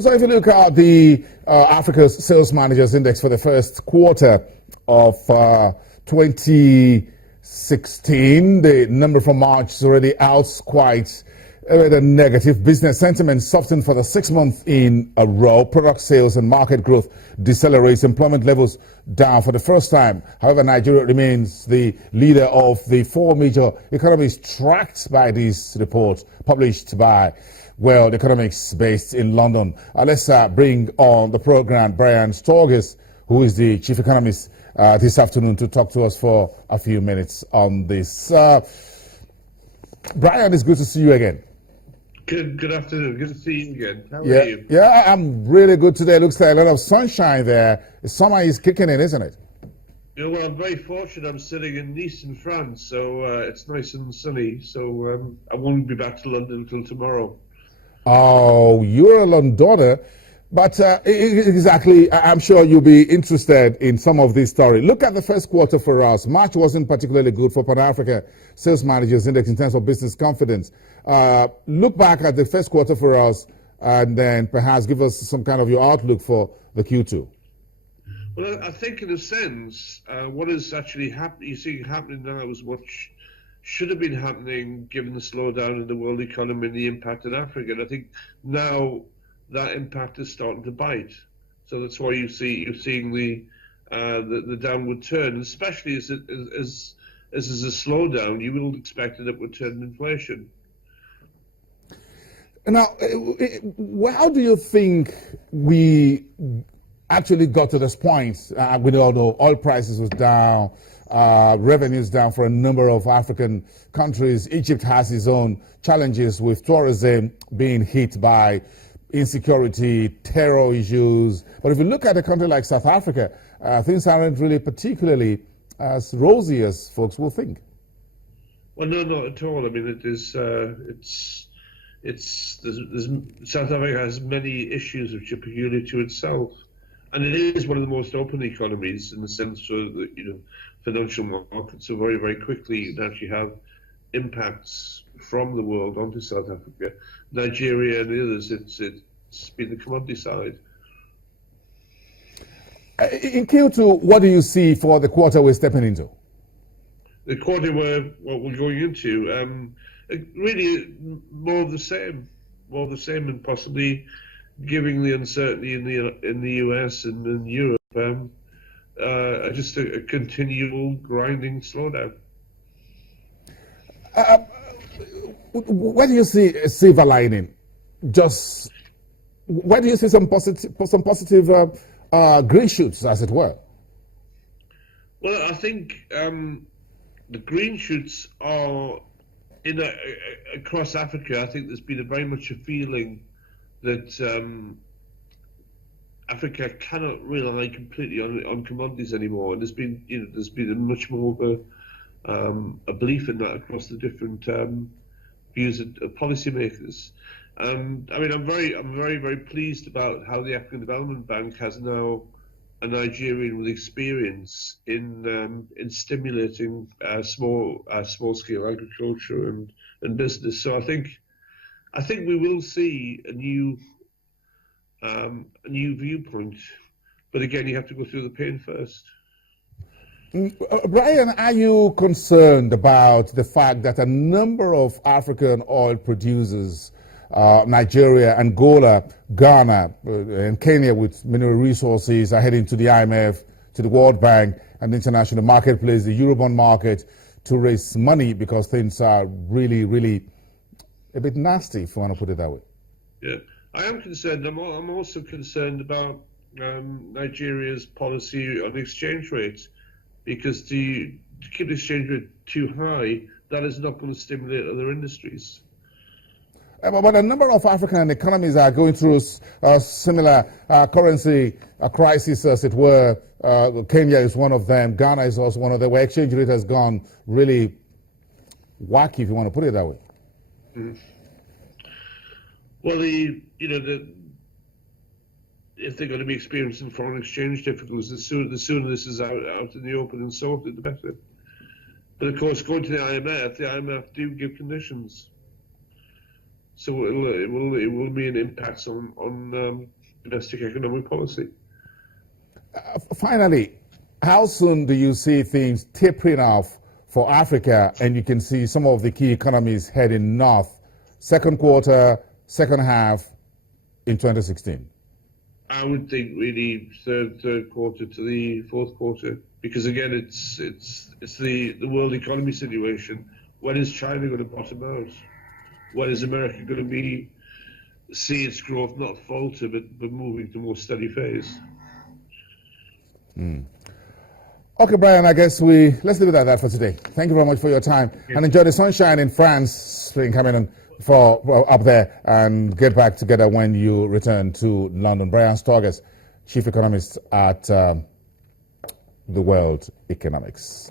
So if you look at the Africa's Sales Managers Index for the first quarter of 2016, the number from March is already out quite the negative. Business sentiment softened for the 6th month in a row. Product sales and market growth decelerates. Employment levels down for the first time. However, Nigeria remains the leader of the 4 major economies tracked by this report published by World Economics based in London. Let's bring on the program Brian Sturgis, who is the chief economist this afternoon, to talk to us for a few minutes on this. Brian, it's good to see you again. Good afternoon. Good to see you again. How are you? Yeah, I'm really good today. Looks like a lot of sunshine there. The summer is kicking in, isn't it? Yeah, well, I'm very fortunate. I'm sitting in Nice in France, so it's nice and sunny. So I won't be back to London until tomorrow. Oh, you're a Londoner. But exactly, I'm sure you'll be interested in some of this story. Look at the first quarter for us. March wasn't particularly good for Pan-Africa Sales Managers Index in terms of business confidence. Look back at the first quarter for us and then perhaps give us some kind of your outlook for the Q2. Well, I think in a sense, what is actually happening now is what should have been happening given the slowdown in the world economy and the impact in Africa. And I think now that impact is starting to bite. So that's why you're seeing the downward turn, especially as there's a slowdown. You will expect an upward turn in inflation. Now, how do you think we actually got to this point? We all know oil prices was down, revenues down for a number of African countries. Egypt has its own challenges with tourism being hit by insecurity, terror issues. But if you look at a country like South Africa, things aren't really particularly as rosy as folks will think. Well, no, not at all. I mean, it is. South Africa has many issues which are peculiar to itself, and it is one of the most open economies in the sense that financial markets are very, very quickly and actually have impacts from the world onto South Africa. Nigeria and the others, it's been the commodity side. In Q2, what do you see for the quarter we're stepping into? The quarter we're going into, really more of the same, and possibly giving the uncertainty in the US and in Europe, just a continual grinding slowdown. Where do you see a silver lining? Just where do you see some positive green shoots, as it were? Well, I think the green shoots are across Africa. I think there's been very much a feeling that Africa cannot rely completely on commodities anymore, and there's been a much more of a belief in that across the different views of policymakers. And I mean, I'm very, very pleased about how the African Development Bank has now a Nigerian with experience in stimulating small scale agriculture and business. So I think we will see a new viewpoint, but again, you have to go through the pain first. Brian, are you concerned about the fact that a number of African oil producers, Nigeria, Angola, Ghana, and Kenya with mineral resources are heading to the IMF, to the World Bank, and the international marketplace, the Eurobond market, to raise money because things are really, really a bit nasty, if you want to put it that way? Yeah, I am concerned. I'm also concerned about Nigeria's policy on exchange rates, because to keep the exchange rate too high, that is not going to stimulate other industries. But a number of African economies are going through a similar currency crisis, as it were. Kenya is one of them. Ghana is also one of them, where exchange rate has gone really wacky, if you want to put it that way. Mm. Well, if they're going to be experiencing foreign exchange difficulties, the sooner this is out in the open and sorted, the better. But of course, going to the IMF do give conditions. So it will be an impact on domestic economic policy. Finally, how soon do you see things tapering off for Africa, and you can see some of the key economies heading north, second quarter, second half in 2016? I would think really third quarter to the fourth quarter, because again, it's the world economy situation. When is China going to bottom out? When is America going to see its growth not falter, but moving to a more steady phase? Okay, Brian, I guess let's leave it at that for today. Thank you very much for your time. And enjoy the sunshine in France, spring coming in up there, and get back together when you return to London. Brian Sturgis, Chief Economist at the World Economics.